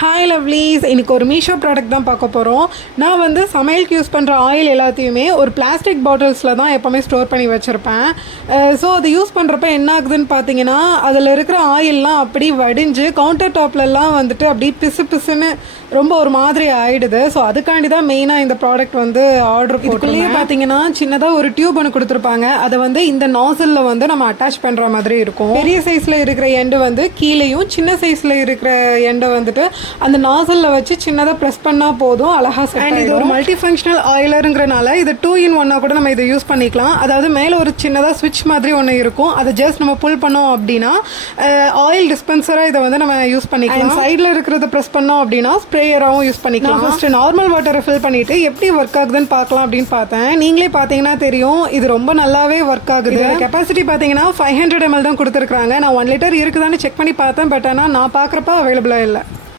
Hi lovelies, இன்றைக்கி ஒரு Meesho product தான் பார்க்க போகிறோம். நான் வந்து சமையலுக்கு யூஸ் பண்ணுற ஆயில் எல்லாத்தையுமே ஒரு பிளாஸ்டிக் பாட்டில்ஸில் தான் எப்போவுமே ஸ்டோர் பண்ணி வச்சுருப்பேன். ஸோ அது யூஸ் பண்ணுறப்ப என்ன ஆகுதுன்னு பார்த்தீங்கன்னா, அதில் இருக்கிற ஆயிலெலாம் அப்படி வடிஞ்சு கவுண்டர் டாப்லலாம் வந்துட்டு அப்படி பிசு பிசுன்னு ரொம்ப ஒரு மாதிரி ஆகிடுது. ஸோ அதுக்காண்டி தான் மெயினாக இந்த ப்ராடக்ட் வந்து ஆர்டர் போட்டுள்ளே பார்த்தீங்கன்னா சின்னதாக ஒரு டியூப் ஒன்று கொடுத்துருப்பாங்க. அதை வந்து இந்த நாசலில் வந்து நம்ம அட்டாச் பண்ணுற மாதிரி இருக்கும். பெரிய சைஸில் இருக்கிற எண்டு வந்து கீழேயும், சின்ன சைஸில் இருக்கிற எண்டை வந்துட்டு அந்த நாசலில் வச்சு சின்னதாக ப்ரெஸ் பண்ணால் போதும், அழகாக செட் ஆகிடும். இது ஒரு மல்டி ஃபங்க்ஷனல் ஆயிலருங்கிறனால இது 2-in-1 கூட நம்ம இதை யூஸ் பண்ணிக்கலாம். அதாவது மேலே ஒரு சின்னதாக ஸ்விட்ச் மாதிரி ஒன்று இருக்கும். அதை ஜஸ்ட் நம்ம புல் பண்ணோம் அப்படின்னா ஆயில் டிஸ்பென்சராக இதை வந்து நம்ம யூஸ் பண்ணிக்கலாம். சைடில் இருக்கிறத ப்ரெஸ் பண்ணோம் அப்படின்னா ஸ்ப்ரேயராகவும் யூஸ் பண்ணிக்கலாம். ஃபஸ்ட்டு நார்மல் வாட்டரை ஃபில் பண்ணிவிட்டு எப்படி ஒர்க் ஆகுதுன்னு பார்க்கலாம் அப்படின்னு பார்த்தேன். நீங்களே பார்த்தீங்கன்னா தெரியும், இது ரொம்ப நல்லாவே ஒர்க் ஆகுது. கெப்பாசிட்டி பார்த்தீங்கன்னா 500 ml தான் கொடுத்துருக்காங்க. நான் 1 லிட்டர் இருக்குதான்னு செக் பண்ணி பார்த்தேன். பட் ஆனால் நான் பார்க்குறப்ப அவைலபிளாக இல்லை.